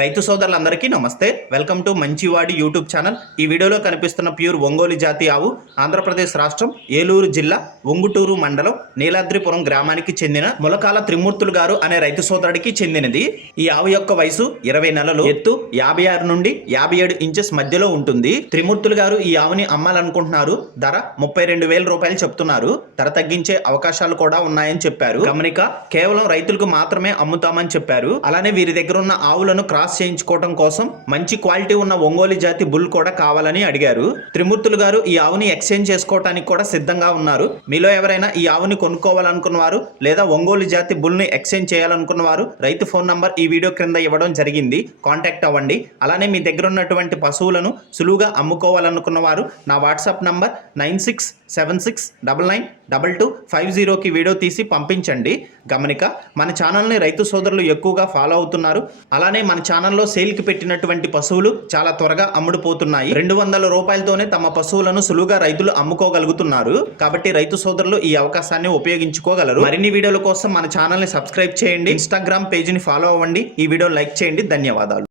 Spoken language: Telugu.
రైతు సోదరులందరికీ నమస్తే. వెల్కమ్ టు మంచివాడి యూట్యూబ్ ఛానల్. ఈ వీడియోలో కనిపిస్తున్న ప్యూర్ ఒంగోలు జాతి ఆవు ఆంధ్రప్రదేశ్ రాష్ట్రం ఏలూరు జిల్లా ఒంగుటూరు మండలం నీలాద్రిపురం గ్రామానికి చెందిన ములకాల త్రిమూర్తులు గారు అనే రైతు సోదరుడికి చెందినది. ఈ ఆవు యొక్క వయసు 20 నెలలు, ఎత్తు 56 నుండి 57 ఇంచెస్ మధ్యలో ఉంటుంది. త్రిమూర్తులు గారు ఈ ఆవుని అమ్మాలనుకుంటున్నారు. ధర 32,000 రూపాయలు చెప్తున్నారు. ధర తగ్గించే అవకాశాలు కూడా ఉన్నాయని చెప్పారు. గమనిక, కేవలం రైతులకు మాత్రమే అమ్ముతామని చెప్పారు. అలానే వీరి దగ్గర ఉన్న ఆవులను క్రాస్ చేయించుకోవడం కోసం మంచి క్వాలిటీ ఉన్న ఒంగోలు జాతి బుల్ కూడా కావాలని అడిగారు. త్రిమూర్తులు గారు ఈ ఆవుని ఎక్స్చేంజ్ చేసుకోవడానికి కూడా సిద్ధంగా ఉన్నారు. మీలో ఎవరైనా ఈ ఆవుని కొనుక్కోవాలనుకున్నవారు లేదా ఒంగోలు జాతి బుల్ ని ఎక్స్చేంజ్ చేయాలనుకున్నవారు రైతు ఫోన్ నంబర్ ఈ వీడియో క్రింద ఇవ్వడం జరిగింది. కాంటాక్ట్ అవ్వండి. అలానే మీ దగ్గర ఉన్నటువంటి పశువులను సులువుగా అమ్ముకోవాలనుకున్నవారు నా వాట్సాప్ నంబర్ 9676992250కి వీడియో తీసి పంపించండి. గమనిక, మన ఛానల్ని రైతు సోదరులు ఎక్కువగా ఫాలో అవుతున్నారు. అలానే మన ఛానల్లో సేల్కి పెట్టినటువంటి పశువులు చాలా త్వరగా అమ్ముడుపోతున్నాయి. 200 రూపాయలతోనే తమ పశువులను సులువుగా రైతులు అమ్ముకోగలుగుతున్నారు. కాబట్టి రైతు సోదరులు ఈ అవకాశాన్ని ఉపయోగించుకోగలరు. మరిన్ని వీడియోల కోసం మన ఛానల్ని సబ్స్క్రైబ్ చేయండి. ఇన్స్టాగ్రామ్ పేజీని ఫాలో అవ్వండి. ఈ వీడియో లైక్ చేయండి. ధన్యవాదాలు.